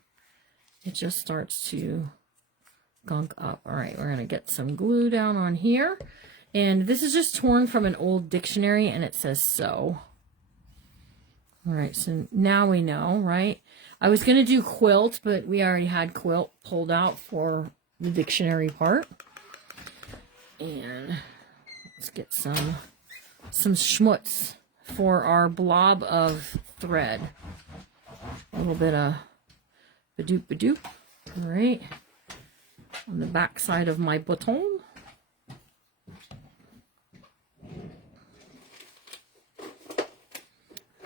it just starts to gunk up. All right, we're going to get some glue down on here. And this is just torn from an old dictionary, and it says so. All right, so now we know, right? I was going to do quilt, but we already had quilt pulled out for the dictionary part. And let's get some schmutz for our blob of thread. A little bit of badoop. All right. On the back side of my button.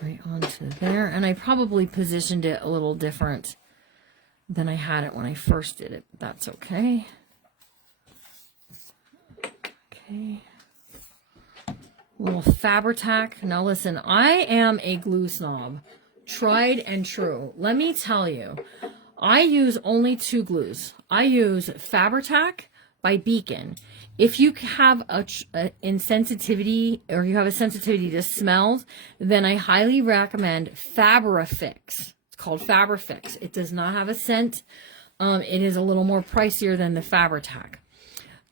Right onto there. And I probably positioned it a little different than I had it when I first did it. But that's okay. Okay. Little Fabri-Tac. Now listen, I am a glue snob. Tried and true. Let me tell you, I use only 2 glues. I use Fabri-Tac by Beacon. If you have a insensitivity, or you have a sensitivity to smells, then I highly recommend Fabri-Fix. It's called Fabri-Fix. It does not have a scent. It is a little more pricier than the Fabri-Tac.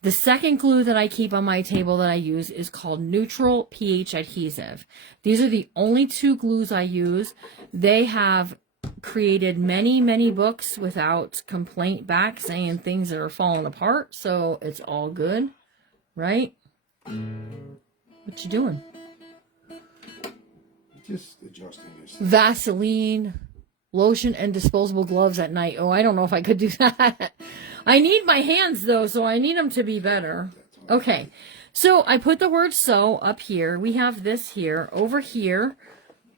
The second glue that I keep on my table that I use is called Neutral pH Adhesive. These are the only 2 glues I use. They have created many, many books without complaint back saying things that are falling apart. So it's all good, right? What you doing? Just adjusting this. Vaseline, lotion, and disposable gloves at night. Oh, I don't know if I could do that. I need my hands, though, so I need them to be better. Okay, so I put the word so up here. We have this here. Over here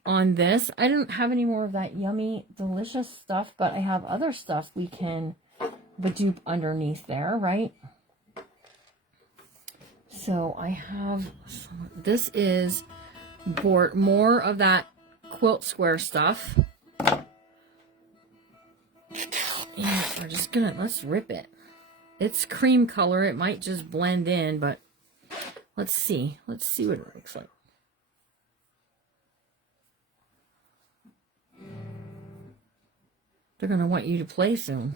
on this, I don't have any more of that yummy, delicious stuff, but I have other stuff we can badoop underneath there, right? So I have, this is more of that quilt square stuff. Yeah, we're just gonna, let's rip it. It's cream color. It might just blend in, but let's see. Let's see what it looks like. They're gonna want you to play soon.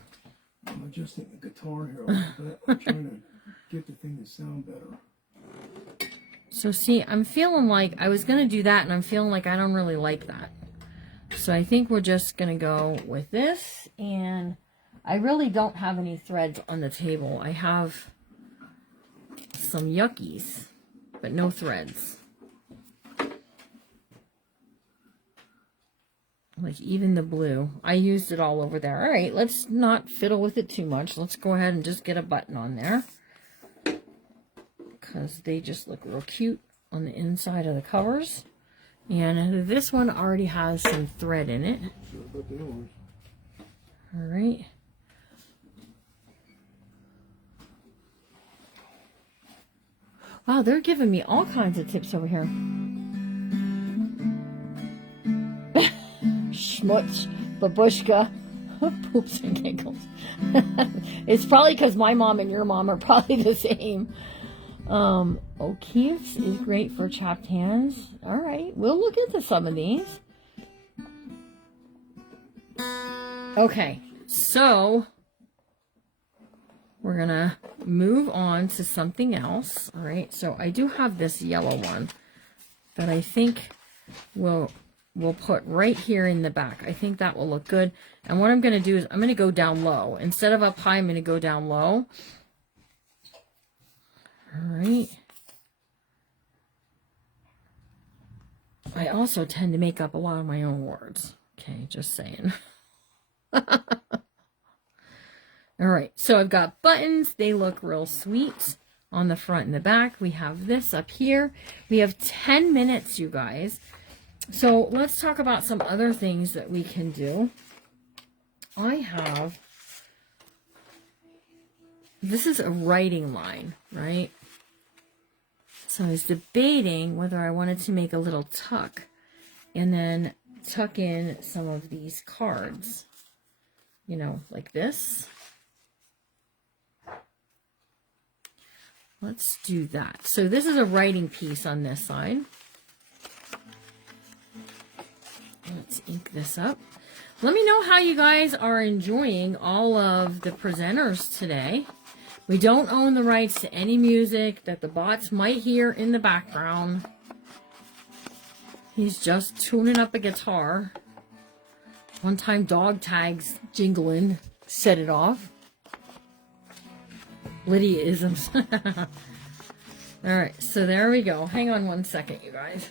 I'm adjusting the guitar here a little bit. I'm trying to get the thing to sound better. So see, I'm feeling like I was gonna do that, and I'm feeling like I don't really like that. So I think we're just gonna go with this, and I really don't have any threads on the table. I have some yuckies, but no threads. Like even the blue. I used it all over there. All right, let's not fiddle with it too much. Let's go ahead and just get a button on there, because they just look real cute on the inside of the covers. And this one already has some thread in it. All right. Wow, they're giving me all kinds of tips over here. Schmutz, babushka, poops and giggles. It's probably because my mom and your mom are probably the same. O'Keefe's is great for chapped hands. All right, we'll look into some of these. Okay, so we're gonna move on to something else. All right, so I do have this yellow one that I think we'll put right here in the back. I think that will look good. And what I'm gonna do is I'm gonna go down low. Instead of up high, I'm gonna go down low. All right. I also tend to make up a lot of my own words. Okay, just saying. All right, so I've got buttons. They look real sweet on the front and the back. We have this up here. We have 10 minutes, you guys. So let's talk about some other things that we can do. This is a writing line, right? So I was debating whether I wanted to make a little tuck and then tuck in some of these cards, you know, like this. Let's do that. So this is a writing piece on this side. Let's ink this up. Let me know how you guys are enjoying all of the presenters today. We don't own the rights to any music that the bots might hear in the background. He's just tuning up a guitar. One time dog tags jingling set it off. Lydia-isms. Alright, so there we go. Hang on one second, you guys.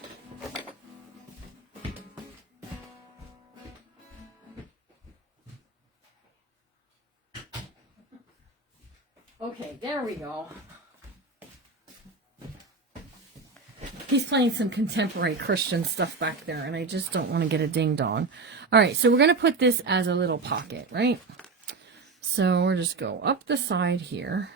Okay, there we go. He's playing some contemporary Christian stuff back there, and I just don't want to get a ding-dong. All right, so we're going to put this as a little pocket, right? So we'll just go up the side here.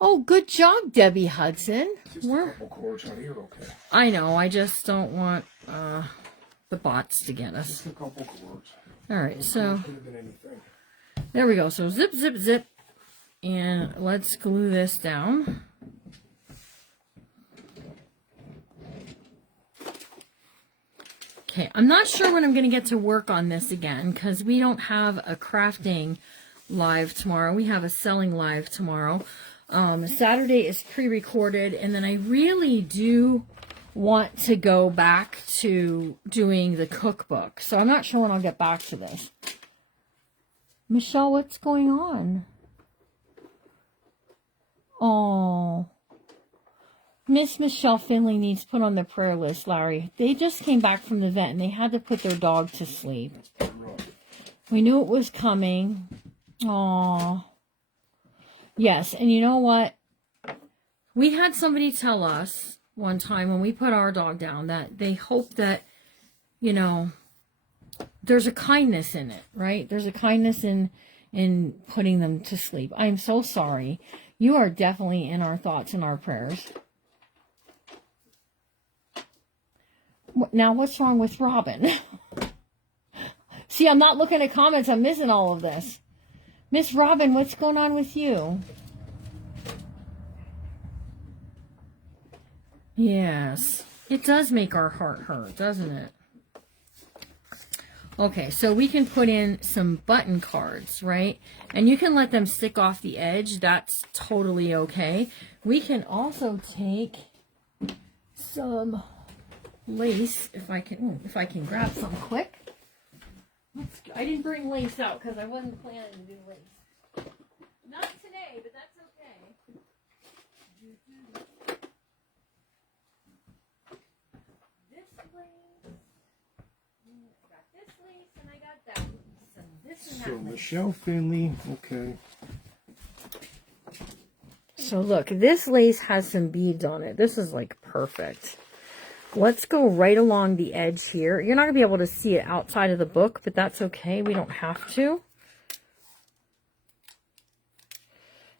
Oh, good job, Debbie Hudson. Just a couple chords on here, okay. I know, I just don't want the bots to get us. Just a couple chords. All right, so Could have been anything. there we go. So zip, zip, zip. And let's glue this down. Okay, I'm not sure when I'm going to get to work on this again because we don't have a crafting live tomorrow. We have a selling live tomorrow. Saturday is pre-recorded, and then I really do want to go back to doing the cookbook. So I'm not sure when I'll get back to this. Michelle, what's going on? Oh, Miss Michelle Finley needs put on the prayer list, Larry. They just came back from the vet and they had to put their dog to sleep. We knew it was coming. Oh, yes. And you know what? We had somebody tell us one time when we put our dog down that they hope that, you know, there's a kindness in it, right? There's a kindness in putting them to sleep. I'm so sorry. You are definitely in our thoughts and our prayers. Now, what's wrong with Robin? See, I'm not looking at comments. I'm missing all of this. Miss Robin, what's going on with you? Yes, it does make our heart hurt, doesn't it? Okay, so we can put in some button cards, right? And you can let them stick off the edge. That's totally okay. We can also take some lace, if I can grab some quick. I didn't bring lace out because I wasn't planning to do lace. Not today, but that's okay. This lace, I got this lace, and I got that lace, and this and that So lace. Michelle Finley, okay. So look, this lace has some beads on it. This is like perfect. Let's go right along the edge here. You're not going to be able to see it outside of the book, but that's okay. We don't have to.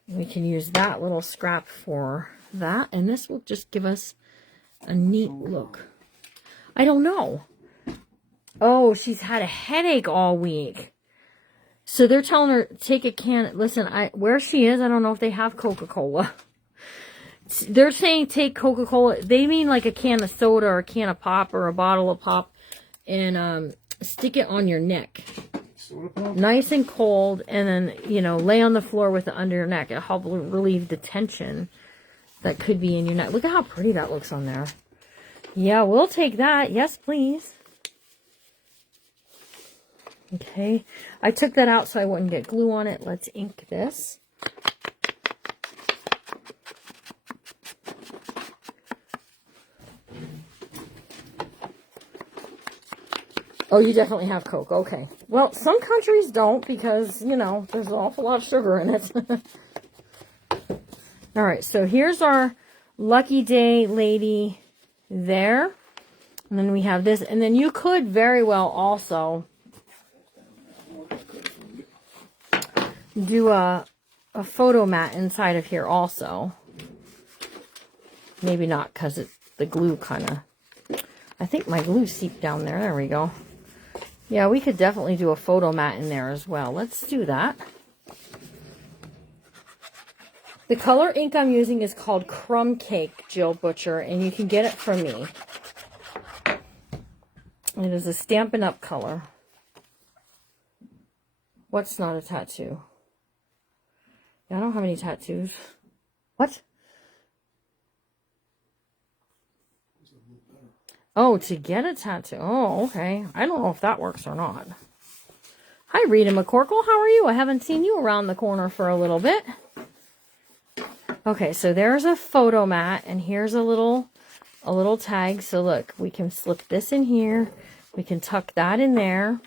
We can use that little scrap for that, and this will just give us a neat look. I don't know. Oh, she's had a headache all week. So they're telling her, take a can. Listen, where she is, I don't know if they have Coca-Cola. They're saying take Coca-Cola. They mean like a can of soda or a can of pop or a bottle of pop, and stick it on your neck. Soda pop? Nice and cold, and then, you know, lay on the floor with it under your neck. It'll help relieve the tension that could be in your neck. Look at how pretty that looks on there. Yeah, we'll take that. Yes, please. Okay. I took that out so I wouldn't get glue on it. Let's ink this. Oh, you definitely have Coke. Okay. Well, some countries don't because, you know, there's an awful lot of sugar in it. All right, so here's our Lucky Day lady there. And then we have this. And then you could very well also do a photo mat inside of here also. Maybe not because the glue kind of... I think my glue seeped down there. There we go. Yeah, we could definitely do a photo mat in there as well. Let's do that. The color ink I'm using is called Crumb Cake, Jill Butcher, and you can get it from me. It is a Stampin' Up! Color. What's not a tattoo? Yeah, I don't have any tattoos. What? Oh, to get a tattoo. Oh, okay. I don't know if that works or not. Hi, Rita McCorkle. How are you? I haven't seen you around the corner for a little bit. Okay, so there's a photo mat, and here's a little tag. So look, we can slip this in here. We can tuck that in there.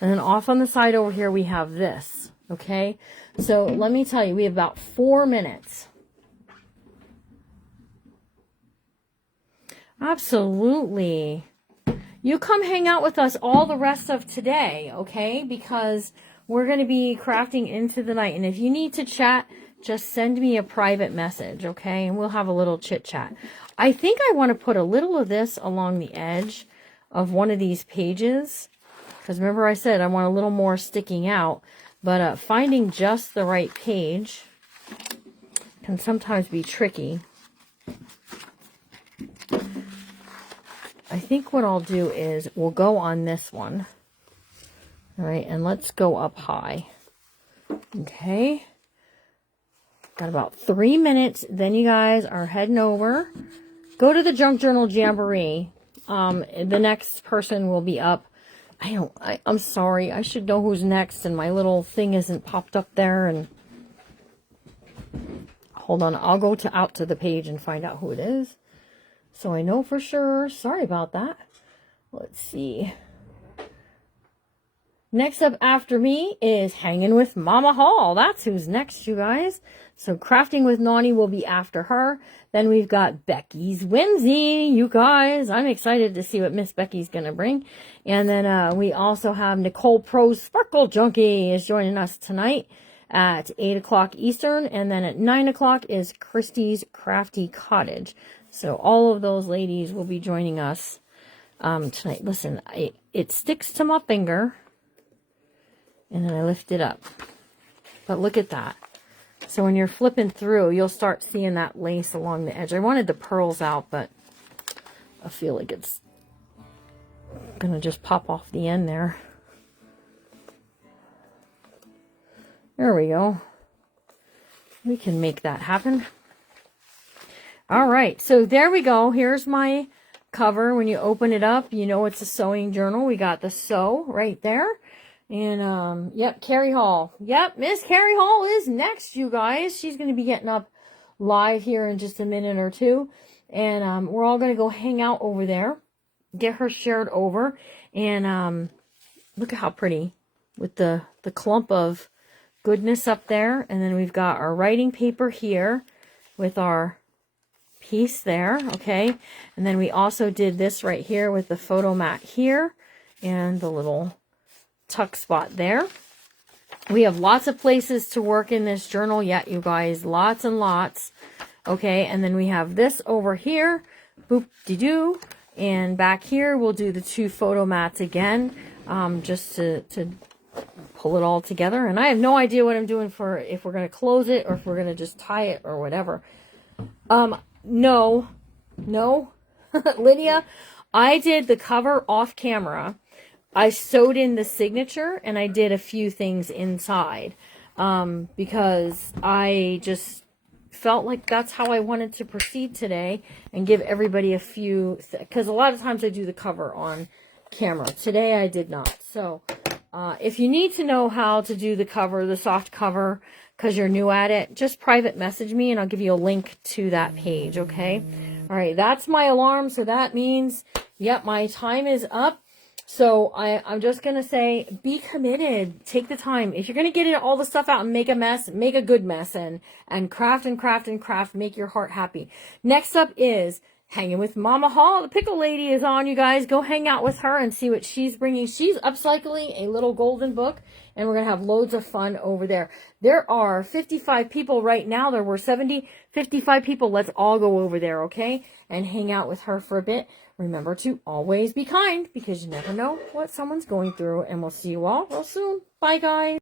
And then off on the side over here, we have this. Okay, so let me tell you, we have about 4 minutes. Absolutely. You come hang out with us all the rest of today, okay? Because we're going to be crafting into the night. And if you need to chat, just send me a private message, okay? And we'll have a little chit chat. I think I want to put a little of this along the edge of one of these pages. Because remember I said I want a little more sticking out. But finding just the right page can sometimes be tricky. I think what I'll do is we'll go on this one. All right, and let's go up high. Okay. Got about 3 minutes. Then you guys are heading over. Go to the Junk Journal Jamboree. The next person will be up. I'm sorry. I should know who's next, and my little thing isn't popped up there. And hold on. I'll go out to the page and find out who it is, so I know for sure. Sorry about that. Let's see. Next up after me is Hanging with Mama Hall. That's who's next, you guys. So Crafting with Nani will be after her. Then we've got Becky's Whimsy. You guys, I'm excited to see what Miss Becky's going to bring. And then we also have Nicole Pro's Sparkle Junkie is joining us tonight at 8 o'clock Eastern. And then at 9 o'clock is Christy's Crafty Cottage. So all of those ladies will be joining us tonight. Listen, it sticks to my finger. And then I lift it up. But look at that. So when you're flipping through, you'll start seeing that lace along the edge. I wanted the pearls out, but I feel like it's going to just pop off the end there. There we go. We can make that happen. All right. So there we go. Here's my cover. When you open it up, you know it's a sewing journal. We got the sew right there. And, yep, Carrie Hall. Yep, Miss Carrie Hall is next, you guys. She's going to be getting up live here in just a minute or two. And, we're all going to go hang out over there. Get her shared over. And, look at how pretty. With the clump of goodness up there. And then we've got our writing paper here. With our piece there, okay? And then we also did this right here with the photo mat here. And the little tuck spot there. We have lots of places to work in this journal yet, you guys. Lots and lots. Okay, and then we have this over here. Boop-de-doo. And back here, we'll do the 2 photo mats again. Just to pull it all together. And I have no idea what I'm doing for if we're going to close it or if we're going to just tie it or whatever. No. Lydia, I did the cover off camera. I sewed in the signature and I did a few things inside because I just felt like that's how I wanted to proceed today and give everybody a few, because a lot of times I do the cover on camera. Today I did not. So if you need to know how to do the cover, the soft cover, because you're new at it, just private message me and I'll give you a link to that page, okay? All right, that's my alarm. So that means, yep, my time is up. So I'm just going to say, be committed. Take the time. If you're going to get all the stuff out and make a mess, make a good mess and craft and craft and craft. Make your heart happy. Next up is hanging with Mama Hall. The pickle lady is on, you guys. Go hang out with her and see what she's bringing. She's upcycling a little golden book, and we're going to have loads of fun over there. There are 55 people right now. There were 55 people. Let's all go over there, okay? And hang out with her for a bit. Remember to always be kind, because you never know what someone's going through. And we'll see you all real soon. Bye, guys.